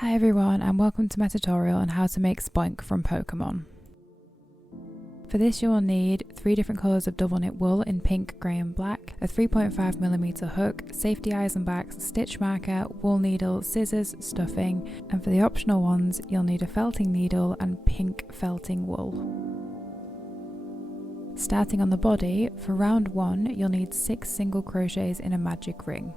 Hi everyone, and welcome to my tutorial on how to make Spoink from Pokemon. For this you will need 3 different colours of double knit wool in pink, grey and black, a 3.5mm hook, safety eyes and backs, stitch marker, wool needle, scissors, stuffing, and for the optional ones you'll need a felting needle and pink felting wool. Starting on the body, for round 1 you'll need 6 single crochets in a magic ring.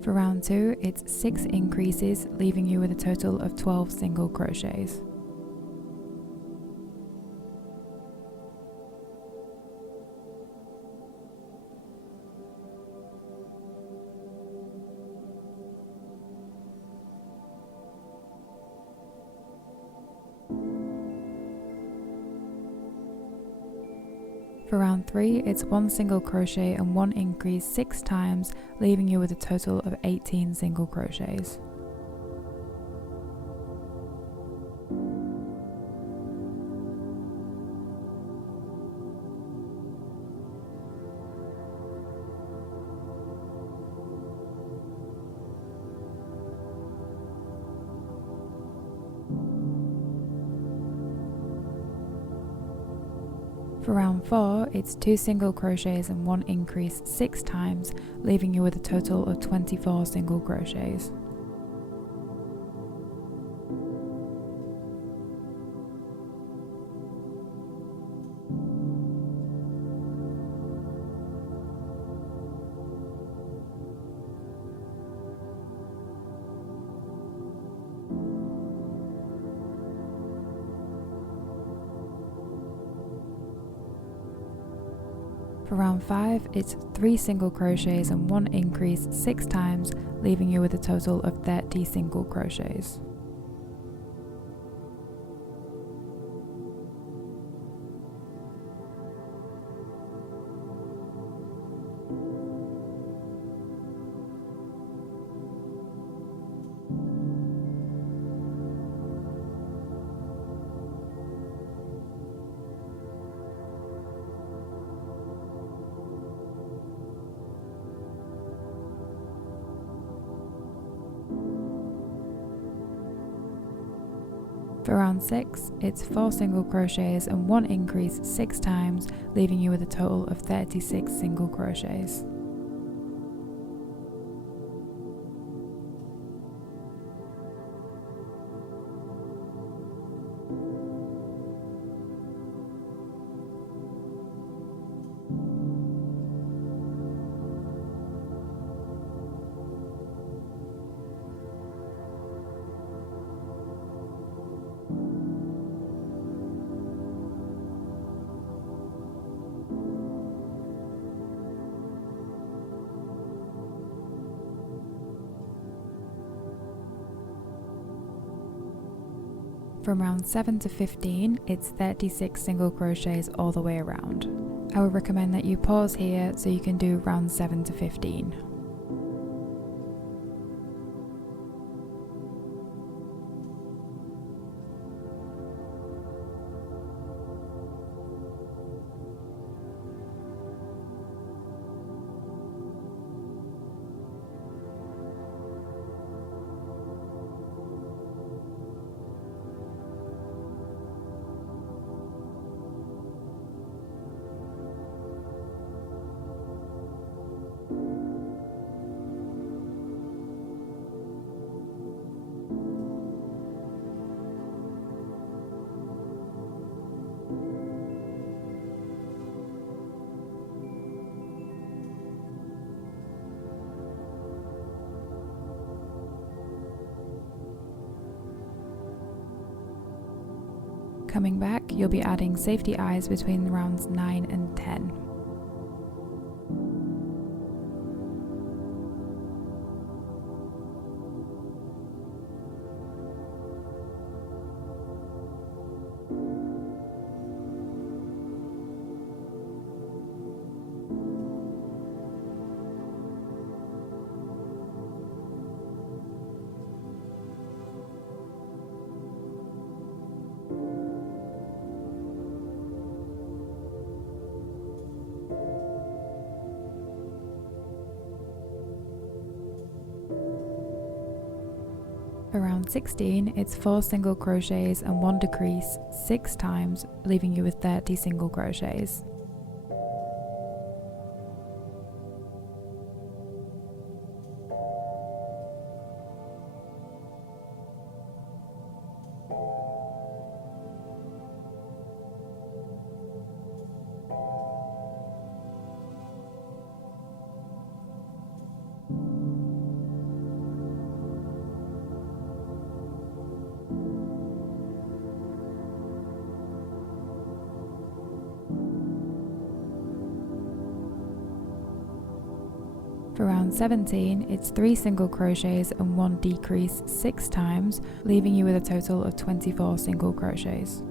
For round 2, it's 6 increases, leaving you with a total of 12 single crochets. For round 3, it's 1 single crochet and 1 increase 6 times, leaving you with a total of 18 single crochets. For round 4, it's 2 single crochets and 1 increase 6 times, leaving you with a total of 24 single crochets. For round 5, it's 3 single crochets and 1 increase 6 times, leaving you with a total of 30 single crochets. For round 6, it's 4 single crochets and 1 increase 6 times, leaving you with a total of 36 single crochets. From round 7 to 15, it's 36 single crochets all the way around. I would recommend that you pause here so you can do round 7 to 15. Coming back, you'll be adding safety eyes between rounds 9 and 10. For round 16, it's 4 single crochets and 1 decrease 6 times, leaving you with 30 single crochets. For round 17, it's 3 single crochets and 1 decrease 6 times, leaving you with a total of 24 single crochets.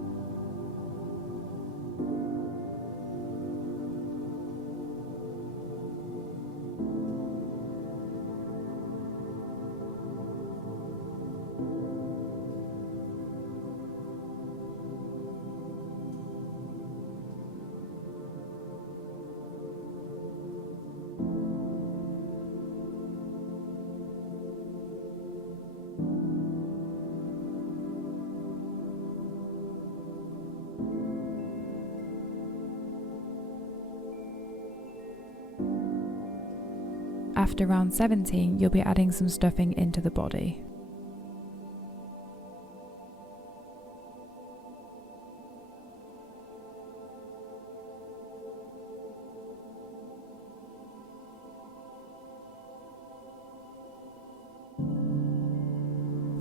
After round 17, you'll be adding some stuffing into the body.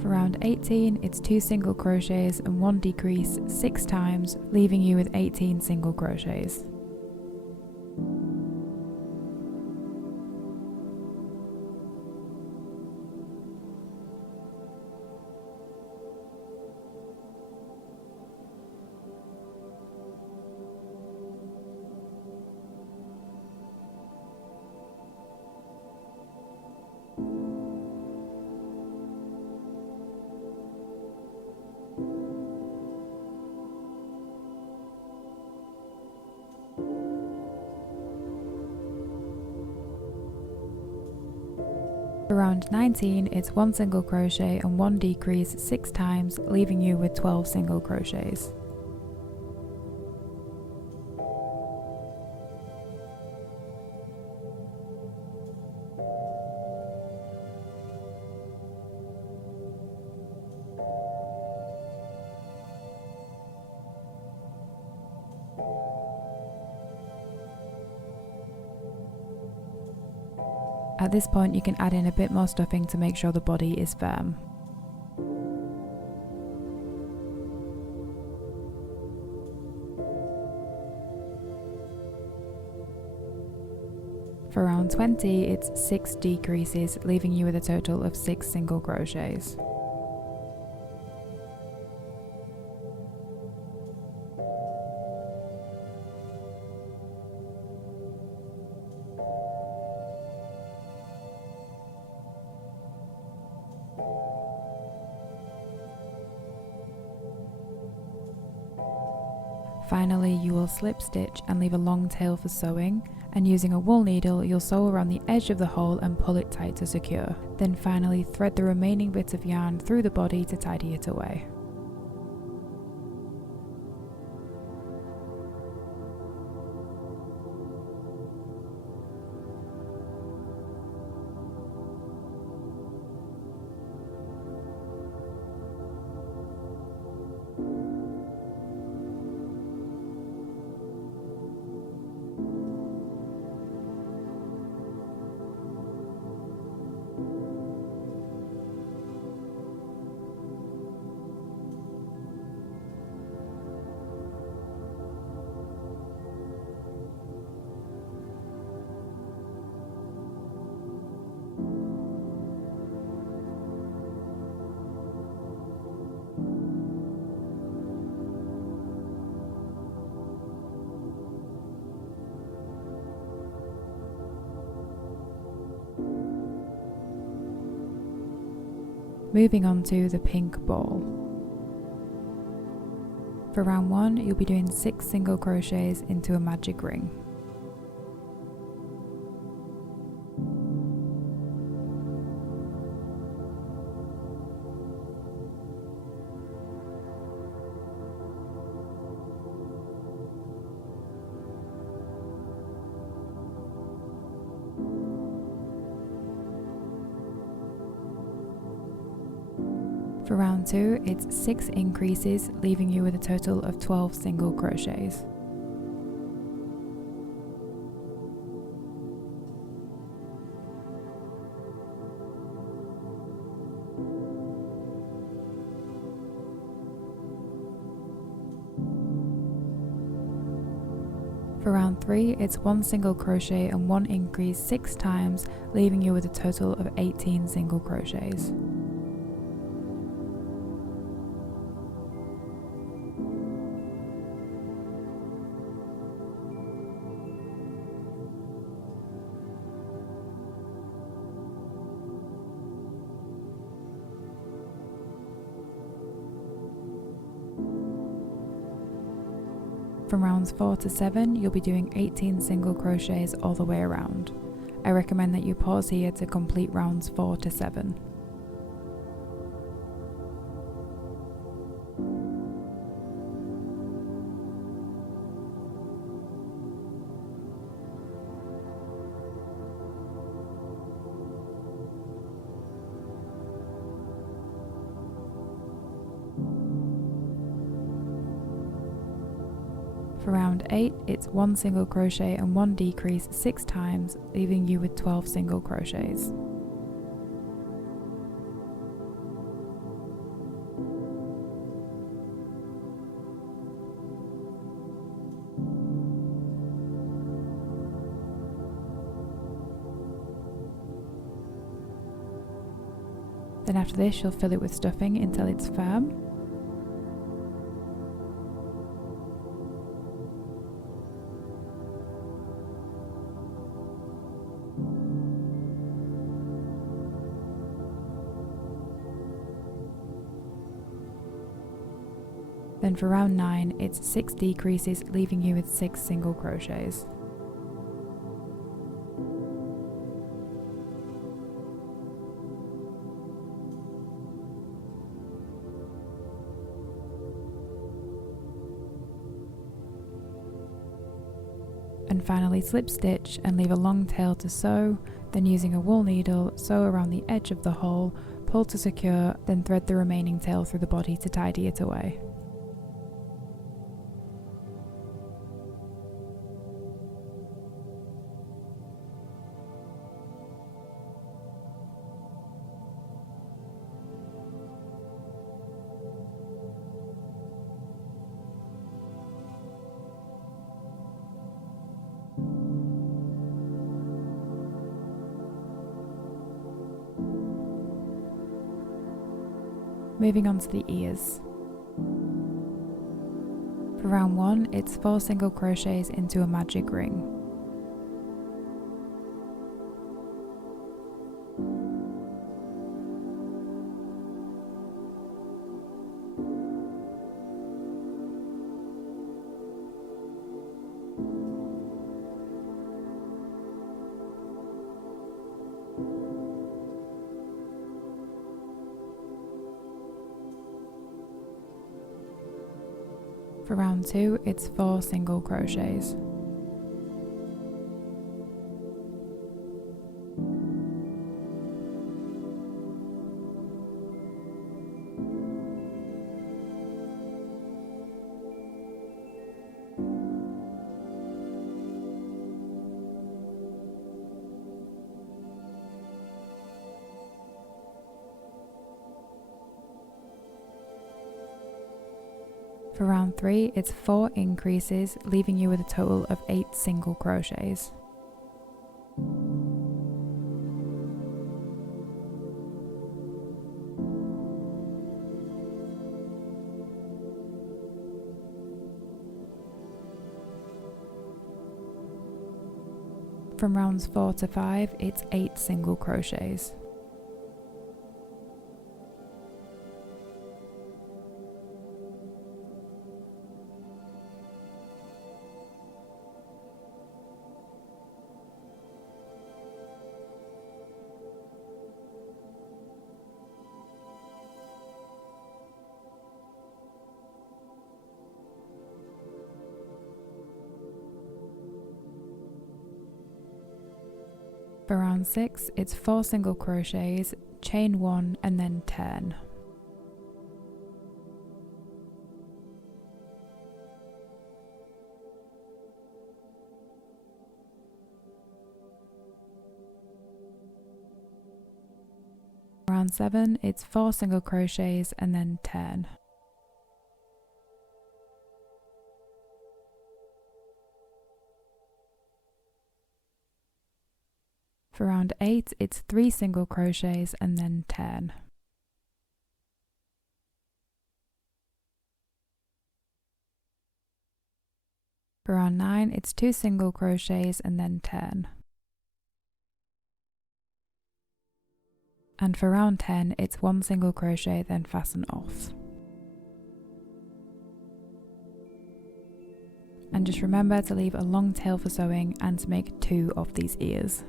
For round 18, it's 2 single crochets and 1 decrease 6 times, leaving you with 18 single crochets. For round 19, it's 1 single crochet and 1 decrease 6 times, leaving you with 12 single crochets. At this point, you can add in a bit more stuffing to make sure the body is firm. For round 20, it's 6 decreases, leaving you with a total of 6 single crochets. Finally, you will slip stitch and leave a long tail for sewing, and using a wool needle you'll sew around the edge of the hole and pull it tight to secure. Then finally thread the remaining bit of yarn through the body to tidy it away. Moving on to the pink ball. For round 1, you'll be doing 6 single crochets into a magic ring. For round 2, it's 6 increases, leaving you with a total of 12 single crochets. For round 3, it's 1 single crochet and 1 increase 6 times, leaving you with a total of 18 single crochets. From rounds 4 to 7, you'll be doing 18 single crochets all the way around. I recommend that you pause here to complete rounds 4 to 7. For round 8, it's 1 single crochet and 1 decrease 6 times, leaving you with 12 single crochets. Then after this, you'll fill it with stuffing until it's firm. Then for round 9, it's 6 decreases, leaving you with 6 single crochets. And finally slip stitch and leave a long tail to sew, then using a wool needle, sew around the edge of the hole, pull to secure, then thread the remaining tail through the body to tidy it away. Moving on to the ears. For round 1, it's 4 single crochets into a magic ring. For round 2, it's 4 single crochets. For round 3, it's 4 increases, leaving you with a total of 8 single crochets. From rounds 4 to 5, it's 8 single crochets. For round 6, it's 4 single crochets, chain 1 and then turn. round 7, it's 4 single crochets and then turn. For round 8, it's 3 single crochets and then turn. For round 9, it's 2 single crochets and then turn. And for round 10, it's 1 single crochet then fasten off. And just remember to leave a long tail for sewing and to make 2 of these ears.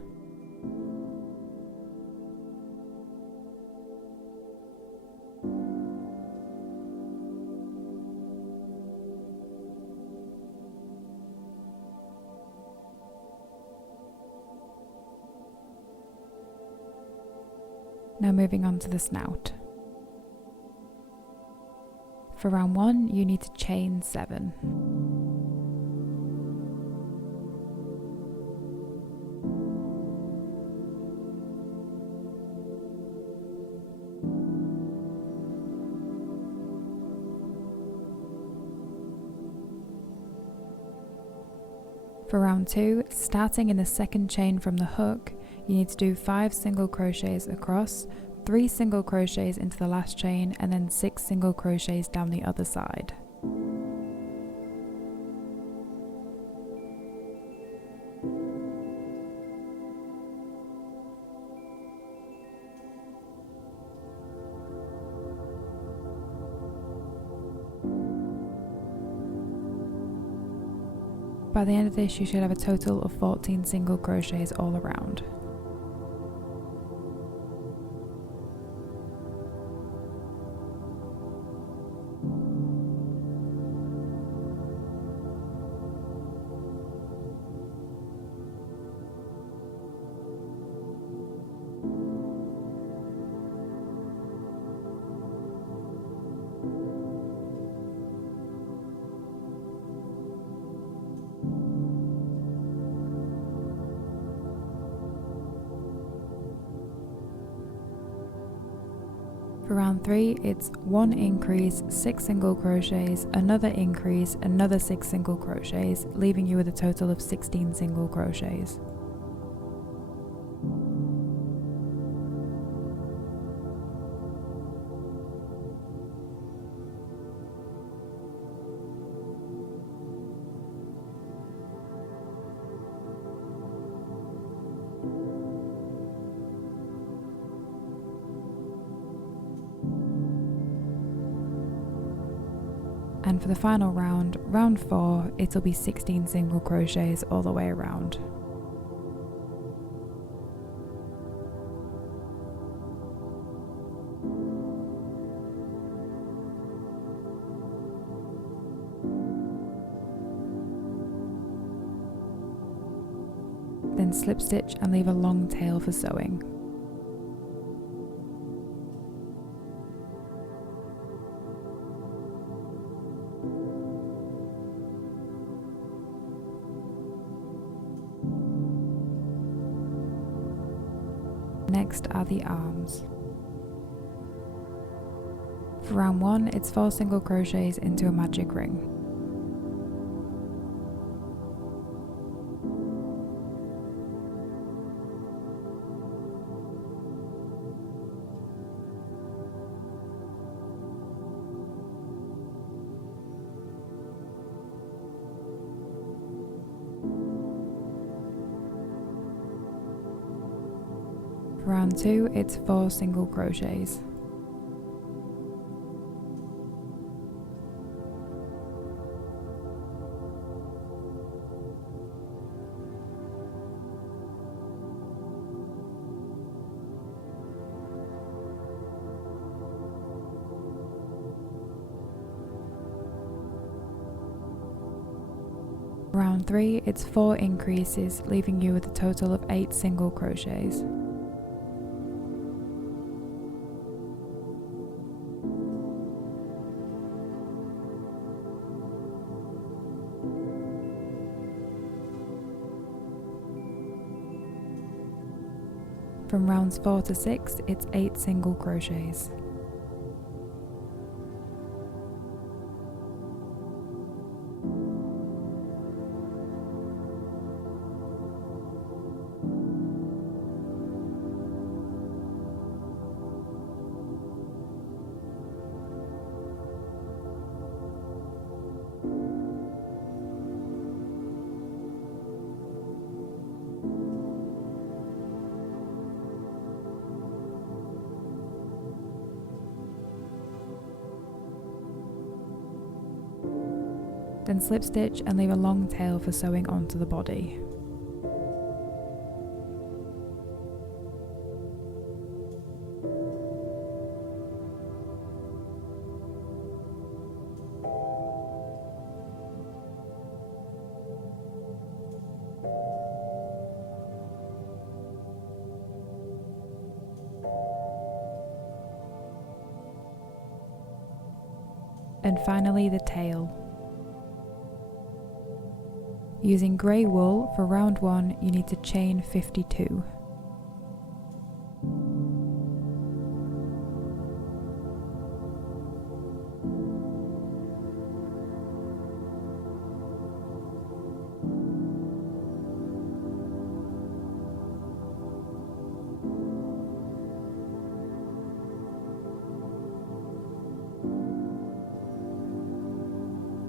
Now moving on to the snout. For round 1, you need to chain 7. For round 2, starting in the second chain from the hook, you need to do 5 single crochets across, 3 single crochets into the last chain, and then 6 single crochets down the other side. By the end of this, you should have a total of 14 single crochets all around. For round 3, it's 1 increase, 6 single crochets, another increase, another 6 single crochets, leaving you with a total of 16 single crochets. And for the final round, round 4, it'll be 16 single crochets all the way around. Then slip stitch and leave a long tail for sewing. Next are the arms. For round 1, it's 4 single crochets into a magic ring. For round 2, it's 4 single crochets. Round 3, it's 4 increases, leaving you with a total of 8 single crochets. From In rounds 4 to 6, it's 8 single crochets. Then slip stitch and leave a long tail for sewing onto the body. And finally the tail. Using grey wool for round 1, you need to chain 52.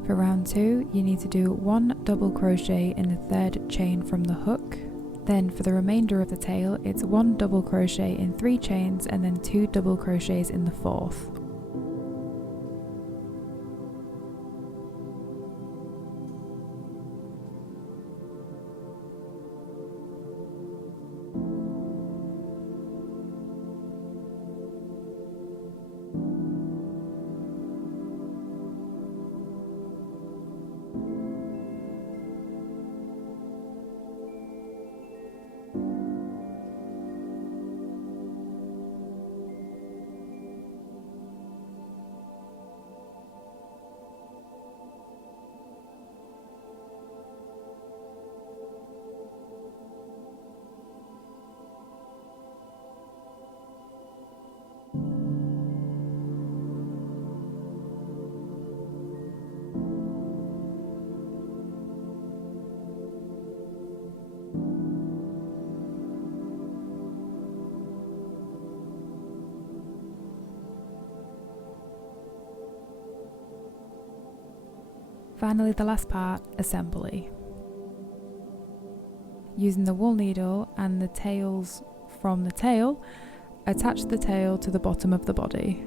For round 2, you need to do 1 double crochet in the 3rd chain from the hook. Then for the remainder of the tail, it's 1 double crochet in 3 chains and then 2 double crochets in the 4th. Finally, the last part, assembly. Using the wool needle and the tails from the tail, attach the tail to the bottom of the body.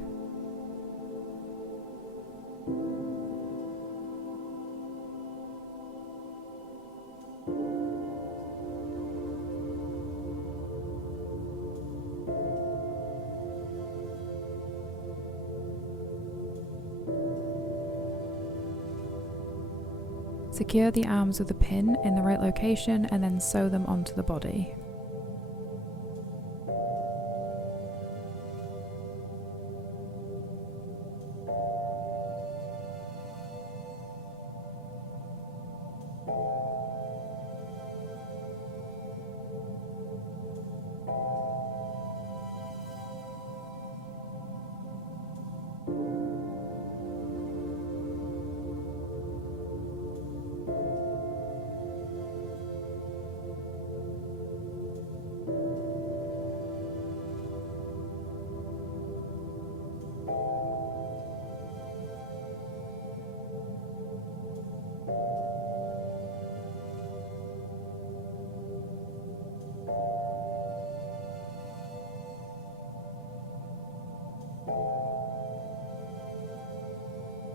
Secure the arms with a pin in the right location and then sew them onto the body.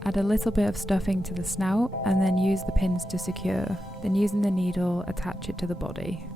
Add a little bit of stuffing to the snout and then use the pins to secure. Then using the needle, attach it to the body.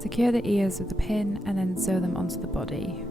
Secure the ears with the pin and then sew them onto the body.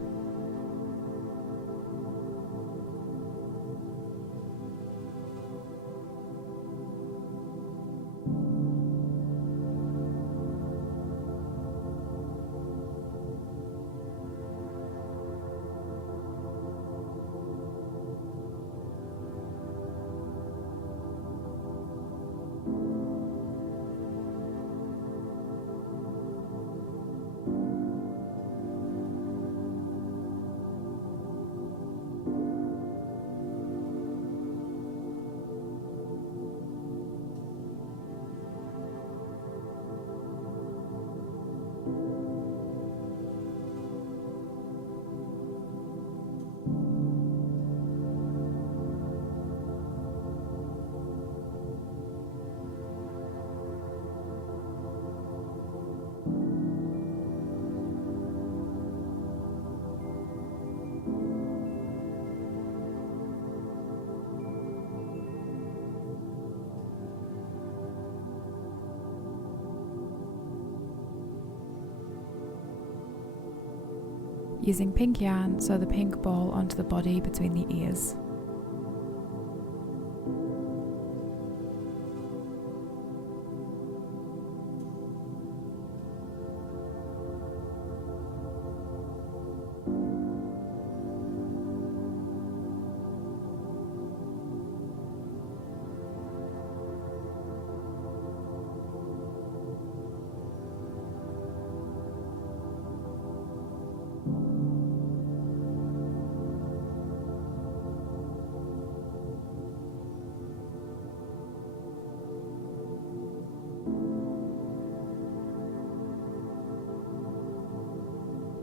Using pink yarn, sew the pink ball onto the body between the ears.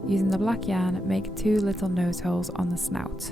Using the black yarn, make 2 little nose holes on the snout.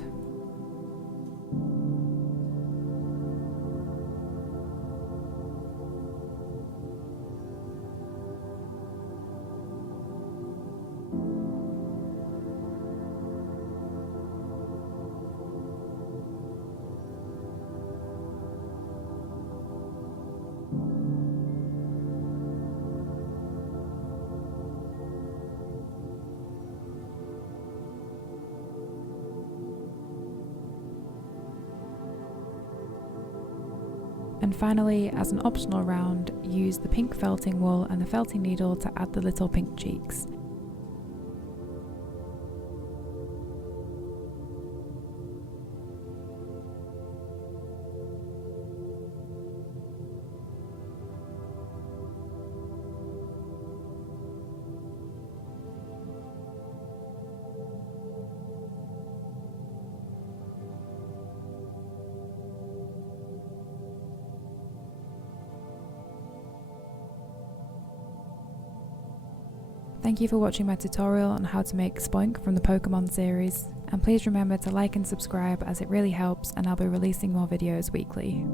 And finally, as an optional round, use the pink felting wool and the felting needle to add the little pink cheeks. Thank you for watching my tutorial on how to make Spoink from the Pokemon series, and please remember to like and subscribe as it really helps, and I'll be releasing more videos weekly.